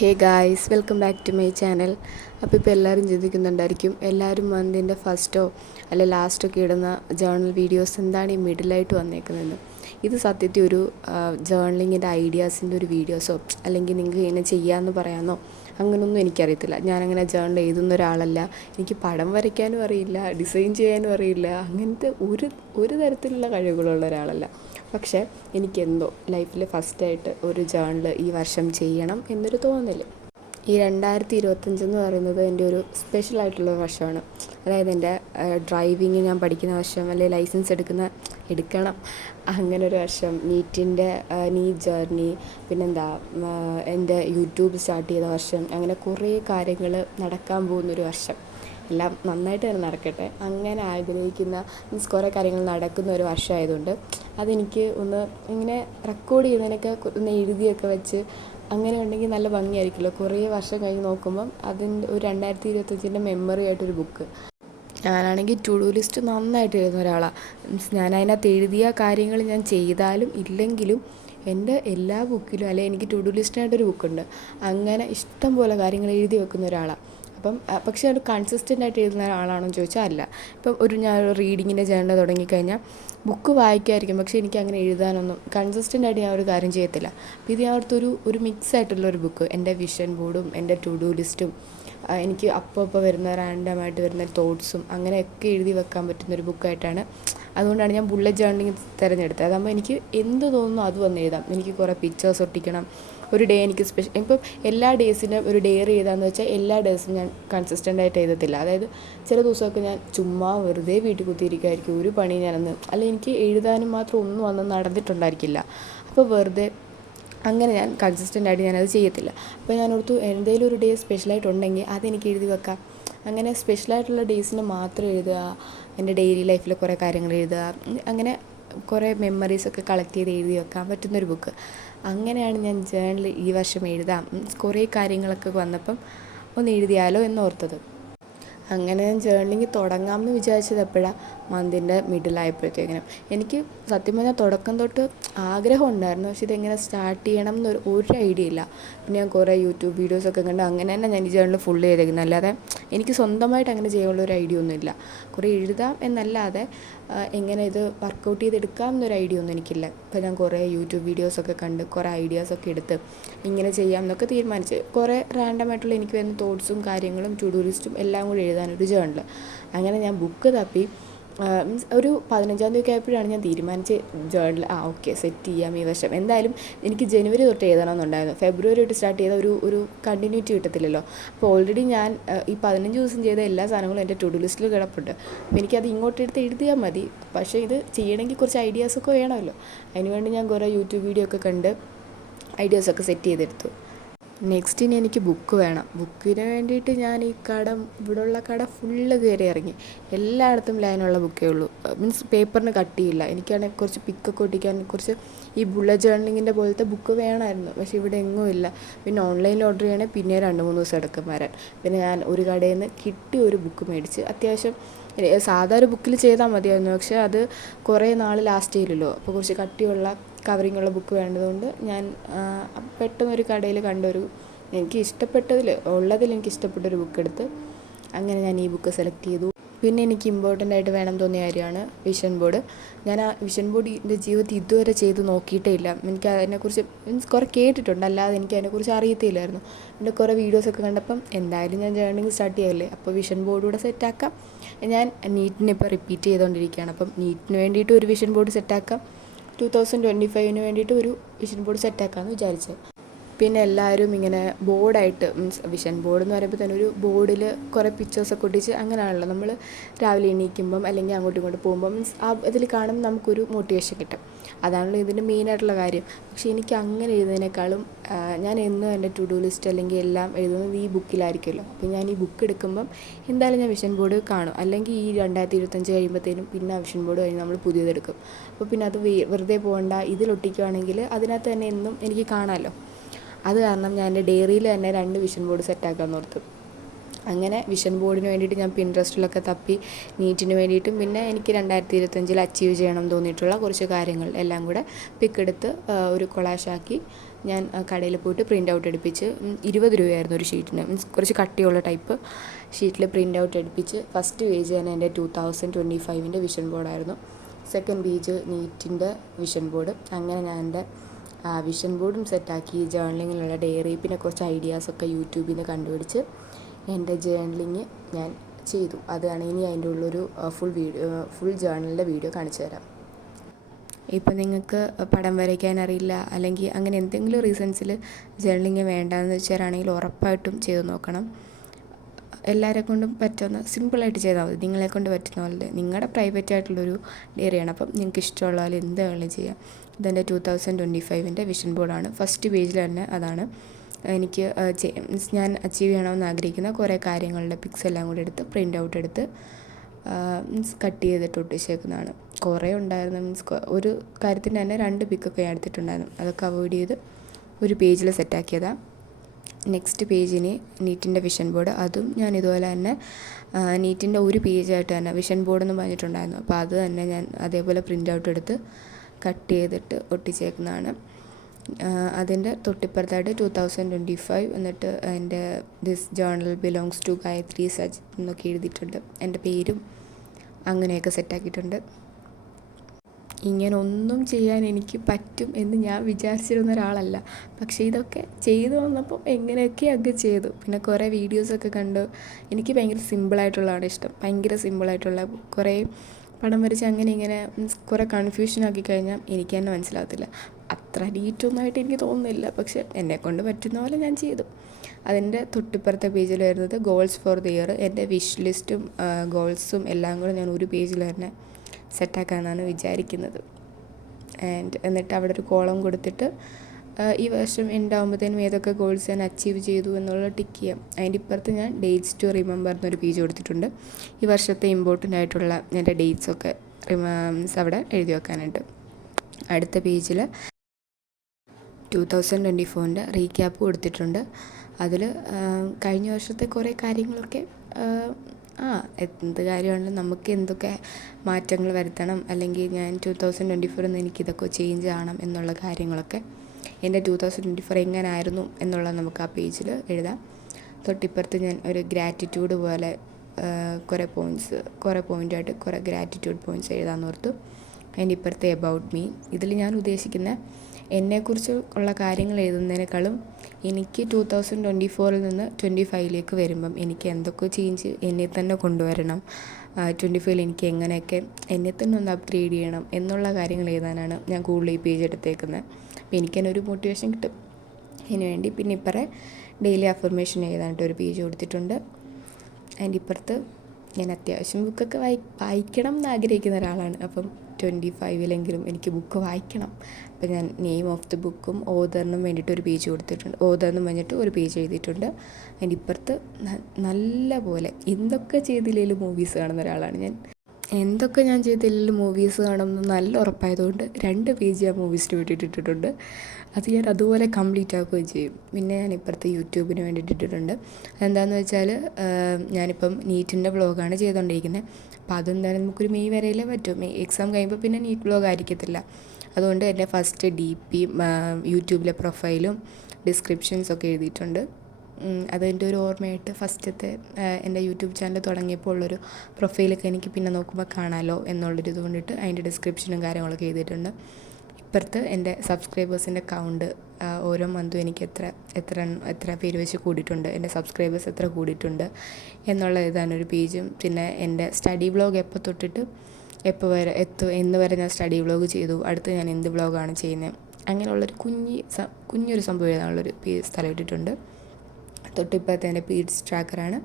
Hey guys, welcome back to my channel. അപ്പോൾ ഇപ്പോൾ എല്ലാവരും ചിന്തിക്കുന്നുണ്ടായിരിക്കും, എല്ലാവരും മന്തിൻ്റെ ഫസ്റ്റോ അല്ലെ ലാസ്റ്റൊക്കെ ഇടുന്ന ജേർണൽ വീഡിയോസ് എന്താണ് ഈ മിഡിലായിട്ട് വന്നേക്കുന്നതെന്ന്. ഇത് സത്യത്തിൽ ഒരു ജേർണലിങ്ങിൻ്റെ ഐഡിയാസിൻ്റെ ഒരു വീഡിയോസോ അല്ലെങ്കിൽ നിങ്ങൾക്ക് ഇങ്ങനെ ചെയ്യാമെന്ന് പറയാമെന്നോ അങ്ങനെയൊന്നും എനിക്കറിയത്തില്ല. ഞാനങ്ങനെ ജേർണൽ എഴുതുന്ന ഒരാളല്ല. എനിക്ക് പടം വരയ്ക്കാനും അറിയില്ല, ഡിസൈൻ ചെയ്യാനും അറിയില്ല, അങ്ങനത്തെ ഒരു തരത്തിലുള്ള കഴിവുകളുള്ള ഒരാളല്ല. പക്ഷേ എനിക്കെന്തോ ലൈഫിൽ ഫസ്റ്റായിട്ട് ഒരു ജേർണൽ ഈ വർഷം ചെയ്യണം എന്നൊരു തോന്നൽ. ഈ 2025 എന്ന് പറയുന്നത് എൻ്റെ ഒരു സ്പെഷ്യലായിട്ടുള്ള വർഷമാണ്. അതായത് എൻ്റെ ഡ്രൈവിങ് ഞാൻ പഠിക്കുന്ന വർഷം, അല്ലെങ്കിൽ ലൈസൻസ് എടുക്കണം അങ്ങനെ ഒരു വർഷം, നീറ്റ് ജേർണി, പിന്നെന്താ എൻ്റെ യൂട്യൂബ് സ്റ്റാർട്ട് ചെയ്ത വർഷം, അങ്ങനെ കുറേ കാര്യങ്ങൾ നടക്കാൻ പോകുന്നൊരു വർഷം. എല്ലാം നന്നായിട്ട് തന്നെ നടക്കട്ടെ. അങ്ങനെ ആഗ്രഹിക്കുന്ന കുറേ കാര്യങ്ങൾ നടക്കുന്ന ഒരു വർഷമായതുകൊണ്ട് അതെനിക്ക് ഒന്ന് ഇങ്ങനെ റെക്കോർഡ് ചെയ്യുന്നതിനൊക്കെ ഒന്ന് എഴുതിയൊക്കെ വെച്ച് അങ്ങനെ ഉണ്ടെങ്കിൽ നല്ല ഭംഗിയായിരിക്കുമല്ലോ. കുറേ വർഷം കഴിഞ്ഞ് നോക്കുമ്പം അതിൻ്റെ ഒരു 2025 മെമ്മറി ആയിട്ടൊരു ബുക്ക്. ഞാനാണെങ്കിൽ ടു ഡു ലിസ്റ്റ് നന്നായിട്ട് എഴുതുന്ന ഒരാളാണ്. ഞാൻ അതിനകത്ത് എഴുതിയ കാര്യങ്ങൾ ഞാൻ ചെയ്താലും ഇല്ലെങ്കിലും എൻ്റെ എല്ലാ ബുക്കിലും, അല്ലെങ്കിൽ എനിക്ക് ടു ഡു ലിസ്റ്റിനായിട്ടൊരു ബുക്കുണ്ട്, അങ്ങനെ ഇഷ്ടം പോലെ കാര്യങ്ങൾ എഴുതി വെക്കുന്ന ഒരാളാണ്. പക്ഷേ അത് കൺസിസ്റ്റൻ്റ് ആയിട്ട് എഴുതുന്ന ഒരാളാണെന്ന് ചോദിച്ചാൽ അല്ല. ഞാൻ റീഡിങ്ങിൻ്റെ ജേർണൽ തുടങ്ങിക്കഴിഞ്ഞാൽ ബുക്ക് വായിക്കുമായിരിക്കും, പക്ഷേ എനിക്ക് അങ്ങനെ എഴുതാനൊന്നും കൺസിസ്റ്റൻ്റ് ആയിട്ട് ഞാൻ ഒരു കാര്യം ചെയ്യത്തില്ല. അപ്പോൾ ഇത് ഞാൻ ഒരു മിക്സ് ആയിട്ടുള്ളൊരു ബുക്ക്, എൻ്റെ വിഷൻ ബോർഡും എൻ്റെ ടു ഡു ലിസ്റ്റും എനിക്ക് അപ്പോൾ വരുന്ന റാൻഡമായിട്ട് വരുന്ന തോട്ട്സും അങ്ങനെയൊക്കെ എഴുതി വെക്കാൻ പറ്റുന്നൊരു ബുക്കായിട്ടാണ്. അതുകൊണ്ടാണ് ഞാൻ ബുള്ളറ്റ് ജേർണലിങ് തിരഞ്ഞെടുത്തത്. അതാകുമ്പോൾ എനിക്ക് എന്ത് തോന്നുന്നു അത് വന്ന് എഴുതാം. എനിക്ക് കുറേ പിക്ചേഴ്സ് ഒട്ടിക്കണം, ഒരു ഡേ എനിക്ക് ഇപ്പം എല്ലാ ഡേയ്സിനും ഒരു ഡയറി എഴുതാമെന്ന് വെച്ചാൽ എല്ലാ ഡേയ്സും ഞാൻ കൺസിസ്റ്റൻ്റ് ആയിട്ട് എഴുതത്തില്ല. അതായത് ചില ദിവസമൊക്കെ ഞാൻ ചുമ്മാ വെറുതെ വീട്ടിൽ കുത്തിയിരിക്കുമായിരിക്കും, ഒരു പണി ഞാനന്ന് എനിക്ക് എഴുതാനും മാത്രം ഒന്നും അന്ന് നടന്നിട്ടുണ്ടായിരിക്കില്ല. അപ്പോൾ വെറുതെ അങ്ങനെ ഞാൻ കൺസിസ്റ്റൻ്റ് ആയിട്ട് ഞാനത് ചെയ്യത്തില്ല. അപ്പോൾ ഞാൻ ഓർത്തു എന്തെങ്കിലും ഒരു ഡേ സ്പെഷ്യലായിട്ടുണ്ടെങ്കിൽ അതെനിക്ക് എഴുതി വെക്കാം. അങ്ങനെ സ്പെഷ്യലായിട്ടുള്ള ഡേയ്സിന് മാത്രം എഴുതുക, എൻ്റെ ഡെയിലി ലൈഫിലെ കുറേ കാര്യങ്ങൾ എഴുതുക, അങ്ങനെ കുറേ മെമ്മറീസൊക്കെ കളക്ട് ചെയ്ത് എഴുതി വെക്കാൻ പറ്റുന്നൊരു ബുക്ക്. അങ്ങനെയാണ് ഞാൻ ജേർണൽ ഈ വർഷം എഴുതാം, കുറേ കാര്യങ്ങളൊക്കെ വന്നപ്പം ഒന്ന് എഴുതിയാലോ എന്നോർത്തത്. അങ്ങനെ ഞാൻ ജേർണലിങ് തുടങ്ങാമെന്ന് വിചാരിച്ചത് എപ്പോഴാണ്, മന്തിൻ്റെ മിഡിലായപ്പോഴത്തേക്കിനും. എനിക്ക് സത്യം പറഞ്ഞാൽ തുടക്കം തൊട്ട് ആഗ്രഹം ഉണ്ടായിരുന്നു, പക്ഷേ ഇതെങ്ങനെ സ്റ്റാർട്ട് ചെയ്യണം എന്നൊരു ഐഡിയ ഇല്ല. പിന്നെ ഞാൻ കുറേ യൂട്യൂബ് വീഡിയോസൊക്കെ കണ്ട് അങ്ങനെ തന്നെ ഞാൻ ഈ ജേർണൽ ഫുള്ള് ചെയ്തേക്കുന്നത്. അല്ലാതെ എനിക്ക് സ്വന്തമായിട്ട് അങ്ങനെ ചെയ്യാനുള്ള ഒരു ഐഡിയ ഒന്നുമില്ല. കുറേ എഴുതാം എന്നല്ലാതെ എങ്ങനെ ഇത് വർക്കൗട്ട് ചെയ്തെടുക്കാം എന്നൊരു ഐഡിയ ഒന്നും എനിക്കില്ല. ഇപ്പോൾ ഞാൻ കുറേ യൂട്യൂബ് വീഡിയോസൊക്കെ കണ്ട് കുറേ ഐഡിയാസൊക്കെ എടുത്ത് ഇങ്ങനെ ചെയ്യാം എന്നൊക്കെ തീരുമാനിച്ച് കുറേ റാൻഡമായിട്ടുള്ള എനിക്ക് വരുന്ന തോട്ട്സും കാര്യങ്ങളും ടു ഡു ലിസ്റ്റും എല്ലാം കൂടി എഴുതാനൊരു ജേർണൽ. അങ്ങനെ ഞാൻ ബുക്ക് തപ്പി ഒരു 15-ാം തീയതി ആയപ്പോഴാണ് ഞാൻ തീരുമാനിച്ച് ജേർണൽ ഓക്കെ സെറ്റ് ചെയ്യാം ഈ വർഷം. എന്തായാലും എനിക്ക് ജനുവരി തൊട്ട് എഴുതണമെന്നുണ്ടായിരുന്നു. ഫെബ്രുവരി തൊട്ട് സ്റ്റാർട്ട് ചെയ്ത ഒരു കണ്ടിന്യൂറ്റി കിട്ടത്തില്ലല്ലോ. അപ്പോൾ ഓൾറെഡി ഞാൻ ഈ 15 ദിവസം ചെയ്ത എല്ലാ സാധനങ്ങളും എൻ്റെ ടു ഡു ലിസ്റ്റിൽ കിടപ്പുണ്ട്. അപ്പോൾ എനിക്കത് ഇങ്ങോട്ടെടുത്ത് എഴുതിയാൽ മതി. പക്ഷേ ഇത് ചെയ്യണമെങ്കിൽ കുറച്ച് ഐഡിയാസൊക്കെ വേണമല്ലോ. അതിനുവേണ്ടി ഞാൻ കുറേ യൂട്യൂബ് വീഡിയോ ഒക്കെ കണ്ട് ഐഡിയാസൊക്കെ സെറ്റ് ചെയ്തെടുത്തു. നെക്സ്റ്റ് ഇനി എനിക്ക് ബുക്ക് വേണം. ബുക്കിന് വേണ്ടിയിട്ട് ഞാൻ ഇവിടെയുള്ള കട ഫുള്ള് കയറി ഇറങ്ങി. എല്ലായിടത്തും ലൈനുള്ള ബുക്കേ ഉള്ളൂ. മീൻസ് പേപ്പറിന് കട്ടിയില്ല. എനിക്കാണെങ്കിൽ കുറച്ച് പിക്കൊക്കെ ഒട്ടിക്കാൻ കുറച്ച് ഈ ബുള്ളറ്റ് ജേർണലിങ്ങിൻ്റെ പോലത്തെ ബുക്ക് വേണമായിരുന്നു, പക്ഷേ ഇവിടെ എങ്ങും ഇല്ല. പിന്നെ ഓൺലൈനിൽ ഓർഡർ ചെയ്യണേ പിന്നെ 2-3 ദിവസം എടുക്കും വരാൻ. പിന്നെ ഞാൻ ഒരു കടയിൽ നിന്ന് കിട്ടിയ ഒരു ബുക്ക് മേടിച്ച്, അത്യാവശ്യം സാധാ ഒരു ബുക്കിൽ ചെയ്താൽ മതിയായിരുന്നു, പക്ഷേ അത് കുറേ നാൾ ലാസ്റ്റ് ചെയ്യില്ലല്ലോ. അപ്പോൾ കുറച്ച് കട്ടിയുള്ള കവറിങ്ങുള്ള ബുക്ക് വേണ്ടതുകൊണ്ട് ഞാൻ പെട്ടെന്നൊരു കടയിൽ എനിക്ക് ഉള്ളതിൽ എനിക്ക് ഇഷ്ടപ്പെട്ടൊരു ബുക്ക് എടുത്ത് അങ്ങനെ ഞാൻ ഈ ബുക്ക് സെലക്ട് ചെയ്തു. പിന്നെ എനിക്ക് ഇമ്പോർട്ടൻ്റ് ആയിട്ട് വേണം തോന്നിയ കാര്യമാണ് വിഷൻ ബോർഡ്. ഞാൻ ആ വിഷൻ ബോർഡ് എൻ്റെ ജീവിതത്തിൽ ഇതുവരെ ചെയ്ത് നോക്കിയിട്ടേ ഇല്ല. എനിക്ക് അതിനെക്കുറിച്ച് കുറേ കേട്ടിട്ടുണ്ട്, അല്ലാതെ എനിക്ക് അതിനെക്കുറിച്ച് അറിയത്തില്ലായിരുന്നു. എൻ്റെ കുറേ വീഡിയോസൊക്കെ കണ്ടപ്പം എന്തായാലും ഞാൻ ജേർണിങ് സ്റ്റാർട്ട് ചെയ്യല്ലേ, അപ്പോൾ വിഷൻ ബോർഡ് കൂടെ സെറ്റാക്കാം. ഞാൻ നീറ്റിന് ഇപ്പോൾ റിപ്പീറ്റ് ചെയ്തുകൊണ്ടിരിക്കുകയാണ്. അപ്പം നീറ്റിന് വേണ്ടിയിട്ട് ഒരു വിഷൻ ബോർഡ് സെറ്റാക്കാം, 2025 വേണ്ടിയിട്ട് ഒരു വിഷൻ ബോർഡ് സെറ്റാക്കാമെന്ന് വിചാരിച്ചത്. പിന്നെ എല്ലാവരും ഇങ്ങനെ ബോർഡായിട്ട്, മീൻസ് വിഷൻ ബോർഡ് എന്ന് പറയുമ്പോൾ തന്നെ ഒരു ബോർഡിൽ കുറേ പിക്ചേഴ്സൊക്കെ ഒട്ടിച്ച് അങ്ങനെയാണല്ലോ നമ്മൾ രാവിലെ എണീക്കുമ്പം അല്ലെങ്കിൽ അങ്ങോട്ടും ഇങ്ങോട്ട് പോകുമ്പം മീൻസ് ഇതിൽ കാണുമ്പോൾ നമുക്കൊരു മോട്ടിവേഷൻ കിട്ടും. അതാണല്ലോ ഇതിൻ്റെ മെയിനായിട്ടുള്ള കാര്യം. പക്ഷേ എനിക്ക് അങ്ങനെ എഴുതുന്നതിനേക്കാളും ഞാൻ എന്നും എൻ്റെ ടു ഡു ലിസ്റ്റ് അല്ലെങ്കിൽ എല്ലാം എഴുതുന്നത് ഈ ബുക്കിലായിരിക്കുമല്ലോ. അപ്പോൾ ഞാൻ ഈ ബുക്ക് എടുക്കുമ്പം എന്തായാലും ഞാൻ വിഷൻ ബോർഡ് കാണും. അല്ലെങ്കിൽ ഈ 2025 കഴിയുമ്പോഴത്തേനും പിന്നെ ആ വിഷൻ ബോർഡ് കഴിഞ്ഞ് നമ്മൾ പുതിയതെടുക്കും. അപ്പോൾ പിന്നെ അത് വെറുതെ പോകണ്ട, ഇതിലൊട്ടിക്കുകയാണെങ്കിൽ അതിനകത്ത് തന്നെ എന്നും എനിക്ക് കാണാമല്ലോ. അത് കാരണം ഞാൻ എൻ്റെ ഡയറിയിൽ തന്നെ 2 വിഷൻ ബോർഡ് സെറ്റാക്കാമെന്ന് ഓർത്തു. അങ്ങനെ വിഷൻ ബോർഡിന് വേണ്ടിയിട്ട് ഞാൻ പിൻട്രസ്റ്റിലൊക്കെ തപ്പി നീറ്റിന് വേണ്ടിയിട്ടും പിന്നെ എനിക്ക് 2025 അച്ചീവ് ചെയ്യണം തോന്നിയിട്ടുള്ള കുറച്ച് കാര്യങ്ങൾ എല്ലാം കൂടെ പിക്കെടുത്ത് ഒരു കൊളാഷാക്കി ഞാൻ കടയിൽ പോയിട്ട് പ്രിൻ്റ് ഔട്ട് എടുപ്പിച്ച് 20 രൂപയായിരുന്നു ഒരു ഷീറ്റിന്. മീൻസ് കുറച്ച് കട്ടിയുള്ള ടൈപ്പ് ഷീറ്റിൽ പ്രിൻ്റ് ഔട്ട് എടുപ്പിച്ച് ഫസ്റ്റ് പേജ് തന്നെ എൻ്റെ 2025 വിഷൻ ബോർഡായിരുന്നു. സെക്കൻഡ് പേജ് നീറ്റിൻ്റെ വിഷൻ ബോർഡ്. അങ്ങനെ ഞാൻ എൻ്റെ വിഷൻ ബോർഡും സെറ്റാക്കി, ജേർണലിങ്ങിലുള്ള ഡയറി, പിന്നെ കുറച്ച് ഐഡിയാസൊക്കെ യൂട്യൂബിൽ നിന്ന് കണ്ടുപിടിച്ച് എൻ്റെ ജേർണലിങ് ഞാൻ ചെയ്തു. അതാണ് ഇനി അതിൻ്റെ ഉള്ളൊരു ഫുൾ ജേർണലിൻ്റെ വീഡിയോ കാണിച്ചു തരാം. ഇപ്പം നിങ്ങൾക്ക് പടം വരയ്ക്കാൻ അറിയില്ല അല്ലെങ്കിൽ അങ്ങനെ എന്തെങ്കിലും റീസൺസിൽ ജേർണലിങ് വേണ്ടാന്ന് വെച്ചാലാണെങ്കിൽ ഉറപ്പായിട്ടും ചെയ്ത് നോക്കണം. എല്ലാവരെ കൊണ്ടും പറ്റുന്ന സിമ്പിളായിട്ട് ചെയ്താൽ മതി. നിങ്ങളെ കൊണ്ട് പറ്റുന്ന പോലെ നിങ്ങളുടെ പ്രൈവറ്റ് ആയിട്ടുള്ളൊരു ഡയറിയാണ്. അപ്പം നിങ്ങൾക്ക് ഇഷ്ടമുള്ള പോലെ എന്ത് വേണമെങ്കിലും ചെയ്യാം. ഇതെൻ്റെ 2025 വിഷൻ ബോർഡാണ്. ഫസ്റ്റ് പേജിൽ തന്നെ അതാണ് എനിക്ക് ഞാൻ അച്ചീവ് ചെയ്യണമെന്ന് ആഗ്രഹിക്കുന്ന കുറേ കാര്യങ്ങളുടെ പിക്സ് എല്ലാം കൂടി എടുത്ത് പ്രിൻ്റ് ഔട്ട് എടുത്ത് കട്ട് ചെയ്തിട്ട് ഒട്ടിച്ചേക്കുന്നതാണ്. കുറേ ഉണ്ടായിരുന്നു. മീൻസ് ഒരു കാര്യത്തിൻ്റെ തന്നെ 2 പിക്കൊക്കെ ഞാൻ എടുത്തിട്ടുണ്ടായിരുന്നു. അതൊക്കെ അവോയ്ഡ് ചെയ്ത് ഒരു പേജിൽ സെറ്റാക്കിയതാണ്. നെക്സ്റ്റ് പേജിന് നീറ്റിൻ്റെ വിഷൻ ബോർഡ്. അതും ഞാൻ ഇതുപോലെ തന്നെ നീറ്റിൻ്റെ ഒരു പേജായിട്ട് തന്നെ വിഷൻ ബോർഡെന്ന് പറഞ്ഞിട്ടുണ്ടായിരുന്നു. അപ്പോൾ അത് തന്നെ ഞാൻ അതേപോലെ പ്രിൻ്റ് ഔട്ട് എടുത്ത് കട്ട് ചെയ്തിട്ട് ഒട്ടിച്ചേക്കുന്നതാണ്. അതിൻ്റെ തൊട്ടിപ്പുറത്തായിട്ട് 2025 എന്നിട്ട് എൻ്റെ this journal belongs to Gayathri Saj എന്നൊക്കെ എഴുതിയിട്ടുണ്ട്. എൻ്റെ പേരും അങ്ങനെയൊക്കെ സെറ്റാക്കിയിട്ടുണ്ട്. ഇങ്ങനെ ഒന്നും ചെയ്യാൻ എനിക്ക് പറ്റും എന്ന് ഞാൻ വിചാരിച്ചിരുന്ന ഒരാളല്ല. പക്ഷേ ഇതൊക്കെ ചെയ്തു വന്നപ്പോൾ എങ്ങനെയൊക്കെ അങ്ങ് ചെയ്തു. പിന്നെ കുറേ വീഡിയോസൊക്കെ കണ്ടു. എനിക്ക് ഭയങ്കര സിമ്പിളായിട്ടുള്ളതാണ് ഇഷ്ടം. ഭയങ്കര സിമ്പിളായിട്ടുള്ള കുറേ പടം വരച്ച് അങ്ങനെ ഇങ്ങനെ കുറേ കൺഫ്യൂഷൻ ആക്കി കഴിഞ്ഞാൽ എനിക്ക് തന്നെ മനസ്സിലാകത്തില്ല. അത്ര നീറ്റൊന്നുമായിട്ട് എനിക്ക് തോന്നുന്നില്ല. പക്ഷേ എന്നെക്കൊണ്ട് പറ്റുന്ന പോലെ ഞാൻ ചെയ്തു. അതിൻ്റെ തൊട്ടിപ്പുറത്തെ പേജിൽ വരുന്നത് ഗോൾസ് ഫോർ ദി ഇയർ. എൻ്റെ വിഷ് ലിസ്റ്റും ഗോൾസും എല്ലാം കൂടെ ഞാൻ ഒരു പേജിൽ തന്നെ സെറ്റാക്കാമെന്നാണ് വിചാരിക്കുന്നത്. എന്നിട്ട് അവിടെ ഒരു കോളം കൊടുത്തിട്ട് ഈ വർഷം എൻഡ് ആകുമ്പോഴത്തേനും ഏതൊക്കെ ഗോൾസ് ഞാൻ അച്ചീവ് ചെയ്തു എന്നുള്ള ടിക്ക് ചെയ്യാം. അതിൻ്റെ ഇപ്പുറത്ത് ഞാൻ ഡേറ്റ്സ് ടു റിമെമ്പർ എന്നൊരു പേജ് കൊടുത്തിട്ടുണ്ട്. ഈ വർഷത്തെ ഇമ്പോർട്ടൻ്റ് ആയിട്ടുള്ള എൻ്റെ ഡേറ്റ്സൊക്കെ അവിടെ എഴുതി വെക്കാനായിട്ട്. അടുത്ത പേജിൽ 2024 റീക്യാപ്പ് കൊടുത്തിട്ടുണ്ട്. അതിൽ കഴിഞ്ഞ വർഷത്തെ കുറേ കാര്യങ്ങളൊക്കെ എന്ത് കാര്യമാണെങ്കിലും നമുക്ക് എന്തൊക്കെ മാറ്റങ്ങൾ വരുത്തണം, അല്ലെങ്കിൽ ഞാൻ 2024 എനിക്കിതൊക്കെ ചേഞ്ച് ചെയ്യണം എന്നുള്ള കാര്യങ്ങളൊക്കെ എൻ്റെ 2024 എങ്ങനെയായിരുന്നു എന്നുള്ളത് നമുക്ക് ആ പേജിൽ എഴുതാം. തൊട്ടിപ്പുറത്ത് ഞാൻ ഒരു ഗ്രാറ്റിറ്റ്യൂഡ് പോലെ കുറേ പോയിൻ്റായിട്ട് കുറേ ഗ്രാറ്റിറ്റ്യൂഡ് പോയിൻറ്റ്സ് എഴുതാമെന്ന് ഓർത്തു. അതിൻ്റെ ഇപ്പുറത്തെ എബൌട്ട് മീ. ഇതിൽ ഞാൻ ഉദ്ദേശിക്കുന്ന എന്നെക്കുറിച്ച് ഉള്ള കാര്യങ്ങൾ എഴുതുന്നതിനേക്കാളും എനിക്ക് 2024 നിന്ന് 25 വരുമ്പം എനിക്ക് എന്തൊക്കെ ചേഞ്ച് എന്നെ തന്നെ കൊണ്ടുവരണം, 25 എനിക്ക് എങ്ങനെയൊക്കെ എന്നെ തന്നെ ഒന്ന് അപ്ഗ്രേഡ് ചെയ്യണം എന്നുള്ള കാര്യങ്ങൾ എഴുതാനാണ് ഞാൻ കൂടുതൽ ഈ പേജ് എടുത്തേക്കുന്നത്. അപ്പോൾ എനിക്ക് തന്നെ ഒരു മോട്ടിവേഷൻ കിട്ടും അതിന് വേണ്ടി. പിന്നെ ഇപ്പറേ ഡെയിലി അഫർമേഷൻ എഴുതാനായിട്ട് ഒരു പേജ് കൊടുത്തിട്ടുണ്ട്. അതിൻ്റെ ഇപ്പുറത്ത് ഞാൻ അത്യാവശ്യം ബുക്കൊക്കെ വായിക്കണം എന്ന് ആഗ്രഹിക്കുന്ന ഒരാളാണ്. അപ്പം 25 എനിക്ക് ബുക്ക് വായിക്കണം. അപ്പം ഞാൻ നെയിം ഓഫ് ദി ബുക്കും ഓതറിനും വേണ്ടിയിട്ട് ഒരു പേജ് കൊടുത്തിട്ടുണ്ട്. ഓതറിനും വേണ്ടിയിട്ട് ഒരു പേജ് എഴുതിയിട്ടുണ്ട്. അതിൻ്റെ ഇപ്പുറത്ത് നല്ല പോലെ എന്തൊക്കെ ചെയ്തില്ലെങ്കിലും മൂവീസ് കാണുന്ന ഒരാളാണ് ഞാൻ. എന്തൊക്കെ ഞാൻ ചെയ്തില്ലെങ്കിലും മൂവീസ് കാണുമെന്ന് നല്ല ഉറപ്പായതുകൊണ്ട് 2 പേജ് ഞാൻ മൂവീസിന് വേണ്ടിയിട്ട് ഇട്ടിട്ടുണ്ട്. അത് ഞാൻ അതുപോലെ കംപ്ലീറ്റ് ആക്കുകയും ചെയ്യും. പിന്നെ ഞാൻ ഇപ്പുറത്തെ യൂട്യൂബിന് വേണ്ടിയിട്ട് ഇട്ടിട്ടുണ്ട്. അതെന്താണെന്ന് വെച്ചാൽ ഞാനിപ്പം നീറ്റിൻ്റെ വ്ളോഗാണ് ചെയ്തുകൊണ്ടിരിക്കുന്നത്. അപ്പോൾ അതെന്തായാലും നമുക്കൊരു മെയ് വരെയല്ലേ പറ്റൂ. മെയ് എക്സാം കഴിയുമ്പോൾ പിന്നെ നീറ്റ് വ്ളോഗ് ആയിരിക്കത്തില്ല. അതുകൊണ്ട് എൻ്റെ ഫസ്റ്റ് DP യൂട്യൂബിലെ പ്രൊഫൈലും ഡിസ്ക്രിപ്ഷൻസൊക്കെ എഴുതിയിട്ടുണ്ട്. അതെൻ്റെ ഒരു ഓർമ്മയായിട്ട് ഫസ്റ്റത്തെ എൻ്റെ യൂട്യൂബ് ചാനൽ തുടങ്ങിയപ്പോൾ ഉള്ളൊരു പ്രൊഫൈലൊക്കെ എനിക്ക് പിന്നെ നോക്കുമ്പോൾ കാണാമല്ലോ എന്നുള്ളൊരു ഇത് കൊണ്ടിട്ട് അതിൻ്റെ ഡിസ്ക്രിപ്ഷനും കാര്യങ്ങളൊക്കെ എഴുതിയിട്ടുണ്ട്. ഇപ്പുറത്ത് എൻ്റെ സബ്സ്ക്രൈബേഴ്സിൻ്റെ കൗണ്ട് ഓരോ മന്തും എനിക്ക് എത്ര പേര് വെച്ച് കൂടിയിട്ടുണ്ട്, എൻ്റെ സബ്സ്ക്രൈബേഴ്സ് എത്ര കൂടിയിട്ടുണ്ട് എന്നുള്ള ഇതാണൊരു പേജും. പിന്നെ എൻ്റെ സ്റ്റഡി വ്ളോഗ് എപ്പോൾ തൊട്ടിട്ട് എന്ന് വരെ ഞാൻ സ്റ്റഡി വ്ളോഗ് ചെയ്തു, അടുത്ത് ഞാൻ എന്ത് വ്ളോഗാണ് ചെയ്യുന്നത്, അങ്ങനെയുള്ളൊരു കുഞ്ഞൊരു സംഭവം എഴുതാനുള്ളൊരു സ്ഥലം ഇട്ടിട്ടുണ്ട്. തൊട്ടിപ്പുറത്ത് എൻ്റെ പീഡ്സ് ട്രാക്കറാണ്.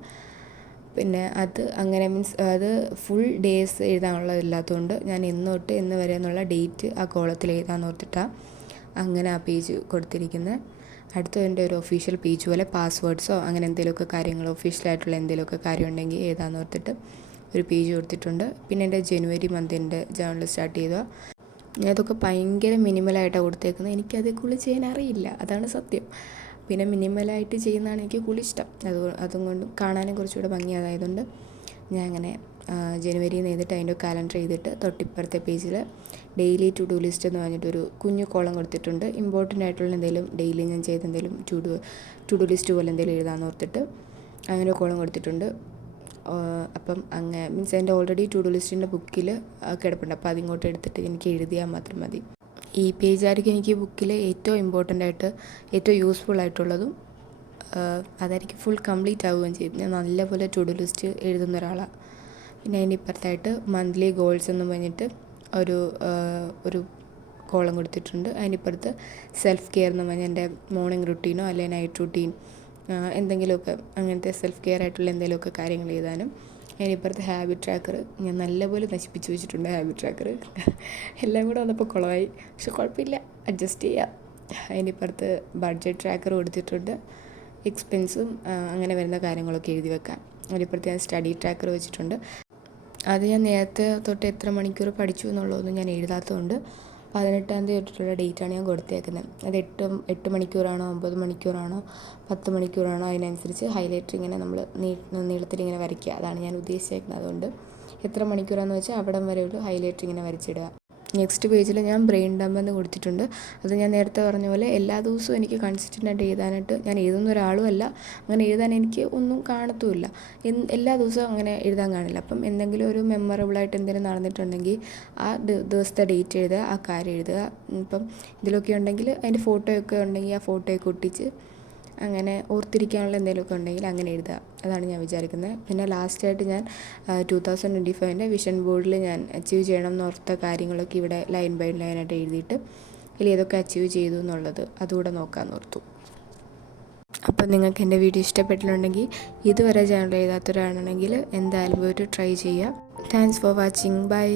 പിന്നെ അത് അങ്ങനെ അത് ഫുൾ ഡേയ്സ് എഴുതാനുള്ളതില്ലാത്തതുകൊണ്ട് ഞാൻ എന്ന് തൊട്ട് എന്ന് വരെ എന്നുള്ള ഡേറ്റ് ആ കോളത്തിൽ എഴുതാമെന്ന് ഓർത്തിട്ടാണ് അങ്ങനെ ആ പേജ് കൊടുത്തിരിക്കുന്നത്. അടുത്ത എൻ്റെ ഒരു ഒഫീഷ്യൽ പേജ് പോലെ പാസ്വേഡ്സോ അങ്ങനെ എന്തെങ്കിലുമൊക്കെ കാര്യങ്ങളോ ഒഫീഷ്യലായിട്ടുള്ള എന്തെങ്കിലുമൊക്കെ കാര്യം ഉണ്ടെങ്കിൽ എഴുതാമെന്ന് ഓർത്തിട്ട് ഒരു പേജ് കൊടുത്തിട്ടുണ്ട്. പിന്നെ എൻ്റെ ജനുവരി മന്തിൻ്റെ ജേർണൽ സ്റ്റാർട്ട് ചെയ്തോ. ഞാൻ ഇതൊക്കെ ഭയങ്കര മിനിമലായിട്ടാണ് കൊടുത്തേക്കുന്നത്. എനിക്കതേക്കുള്ളിൽ ചെയ്യാൻ അറിയില്ല, അതാണ് സത്യം. പിന്നെ മിനിമലായിട്ട് ചെയ്യുന്നതാണ് എനിക്ക് കൂടുതൽ ഇഷ്ടം. അതുകൊണ്ടും കാണാനും കുറച്ചുകൂടെ ഭംഗിയായതുകൊണ്ട് ഞാൻ അങ്ങനെ ജനുവരിയിൽ നിന്ന് ചെയ്തിട്ട് അതിൻ്റെ കാലണ്ടർ ചെയ്തിട്ട് തൊട്ടിപ്പുറത്തെ പേജിൽ ഡെയിലി ടു ഡു ലിസ്റ്റ് എന്ന് പറഞ്ഞിട്ടൊരു കുഞ്ഞു കോളം കൊടുത്തിട്ടുണ്ട്. ഇമ്പോർട്ടൻ്റ് ആയിട്ടുള്ള എന്തെങ്കിലും ഡെയിലി ഞാൻ ചെയ്ത എന്തെങ്കിലും ടു ഡു ലിസ്റ്റ് പോലെ എന്തെങ്കിലും എഴുതാമെന്ന് ഓർത്തിട്ട് അങ്ങനെ കോളം കൊടുത്തിട്ടുണ്ട്. അപ്പം അങ്ങനെ മീൻസ് എൻ്റെ ഓൾറെഡി ടു ഡു ലിസ്റ്റിൻ്റെ ബുക്കിൽ കിടപ്പുണ്ട്. അപ്പോൾ അതിങ്ങോട്ട് എടുത്തിട്ട് എനിക്ക് എഴുതിയാൽ മാത്രം മതി. ഈ പേജായിരിക്കും എനിക്ക് ബുക്കിൽ ഏറ്റവും ഇമ്പോർട്ടൻ്റ് ആയിട്ട് ഏറ്റവും യൂസ്ഫുൾ ആയിട്ടുള്ളതും അതായിരിക്കും ഫുൾ കംപ്ലീറ്റ് ആവുകയും ചെയ്യും. ഞാൻ നല്ലപോലെ ടു ഡു ലിസ്റ്റ് എഴുതുന്ന ഒരാളാണ്. പിന്നെ അതിൻ്റെ ഇപ്പുറത്തായിട്ട് മന്ത്ലി ഗോൾസ് എന്ന് പറഞ്ഞിട്ട് ഒരു കോളം കൊടുത്തിട്ടുണ്ട്. അതിനിപ്പുറത്ത് സെൽഫ് കെയർ എന്ന് പറഞ്ഞാൽ എൻ്റെ മോർണിംഗ് റുട്ടീനോ അല്ലെങ്കിൽ നൈറ്റ് റുട്ടീൻ എന്തെങ്കിലുമൊക്കെ അങ്ങനത്തെ സെൽഫ് കെയർ ആയിട്ടുള്ള എന്തെങ്കിലുമൊക്കെ കാര്യങ്ങൾ എഴുതാനും. അതിനിപ്പുറത്ത് ഹാബിറ്റ് ട്രാക്കർ ഞാൻ നല്ലപോലെ നശിപ്പിച്ച് വെച്ചിട്ടുണ്ട്. ഹാബിറ്റ് ട്രാക്കർ എല്ലാം കൂടെ വന്നപ്പോൾ കുളമായി, പക്ഷെ കുഴപ്പമില്ല, അഡ്ജസ്റ്റ് ചെയ്യാം. അതിനിപ്പുറത്ത് ബഡ്ജറ്റ് ട്രാക്കർ കൊടുത്തിട്ടുണ്ട്. എക്സ്പെൻസും അങ്ങനെ വരുന്ന കാര്യങ്ങളൊക്കെ എഴുതി വെക്കാൻ. അതിനിപ്പുറത്ത് ഞാൻ സ്റ്റഡി ട്രാക്കർ വെച്ചിട്ടുണ്ട്. അത് ഞാൻ നേരത്തെ തൊട്ട് എത്ര മണിക്കൂർ പഠിച്ചു എന്നുള്ളതൊന്നും ഞാൻ എഴുതാത്തതുകൊണ്ട് 18-ാം തീയതി തൊട്ടിട്ടുള്ള ഡേറ്റാണ് ഞാൻ കൊടുത്തേക്കുന്നത്. അത് 8 മണിക്കൂറാണോ 9 മണിക്കൂറാണോ 10 മണിക്കൂറാണോ അതിനനുസരിച്ച് ഹൈലൈറ്റർ ഇങ്ങനെ നമ്മൾ നീളത്തിലിങ്ങനെ വരയ്ക്കുക. അതാണ് ഞാൻ ഉദ്ദേശിച്ചേക്കുന്നത്. അതുകൊണ്ട് എത്ര മണിക്കൂറാണെന്ന് വെച്ചാൽ അവിടം വരെ ഒരു ഹൈലൈറ്റർ ഇങ്ങനെ വരച്ചിടുക. നെക്സ്റ്റ് പേജിൽ ഞാൻ ബ്രെയിൻ ഡംപ് എന്ന് കൊടുത്തിട്ടുണ്ട്. അത് ഞാൻ നേരത്തെ പറഞ്ഞ പോലെ എല്ലാ ദിവസവും എനിക്ക് കൺസിസ്റ്റൻ്റായിട്ട് എഴുതാനായിട്ട്, ഞാൻ എഴുതുന്ന ഒരാളും അല്ല, അങ്ങനെ എഴുതാൻ എനിക്ക് ഒന്നും കാണത്തുമില്ല. എല്ലാ ദിവസവും അങ്ങനെ എഴുതാൻ കാണില്ല. അപ്പം എന്തെങ്കിലും ഒരു മെമ്മറബിളായിട്ട് എന്തെങ്കിലും നടന്നിട്ടുണ്ടെങ്കിൽ ആ ദിവസത്തെ ഡേറ്റ് എഴുതുക, ആ കാര്യം എഴുതുക. ഇപ്പം ഇതിലൊക്കെ ഉണ്ടെങ്കിൽ അതിൻ്റെ ഫോട്ടോയൊക്കെ ഉണ്ടെങ്കിൽ ആ ഫോട്ടോയൊക്കെ ഒട്ടിച്ച് അങ്ങനെ ഓർത്തിരിക്കാനുള്ള എന്തെങ്കിലുമൊക്കെ ഉണ്ടെങ്കിൽ അങ്ങനെ എഴുതുക. അതാണ് ഞാൻ വിചാരിക്കുന്നത്. പിന്നെ ലാസ്റ്റായിട്ട് ഞാൻ 2025 വിഷൻ ബോർഡിൽ ഞാൻ അച്ചീവ് ചെയ്യണം എന്നോർത്ത കാര്യങ്ങളൊക്കെ ഇവിടെ ലൈൻ ബൈ ലൈനായിട്ട് എഴുതിയിട്ട് ഇതിൽ ഏതൊക്കെ അച്ചീവ് ചെയ്തു എന്നുള്ളത് അതുകൂടെ നോക്കാമെന്ന് ഓർത്തു. അപ്പം നിങ്ങൾക്ക് എൻ്റെ വീഡിയോ ഇഷ്ടപ്പെട്ടിട്ടുണ്ടെങ്കിൽ ഇതുവരെ ചാനൽ എഴുതാത്തൊരാണെങ്കിൽ എന്തായാലും പോയിട്ട് ട്രൈ ചെയ്യുക. Thanks for watching. ബൈ.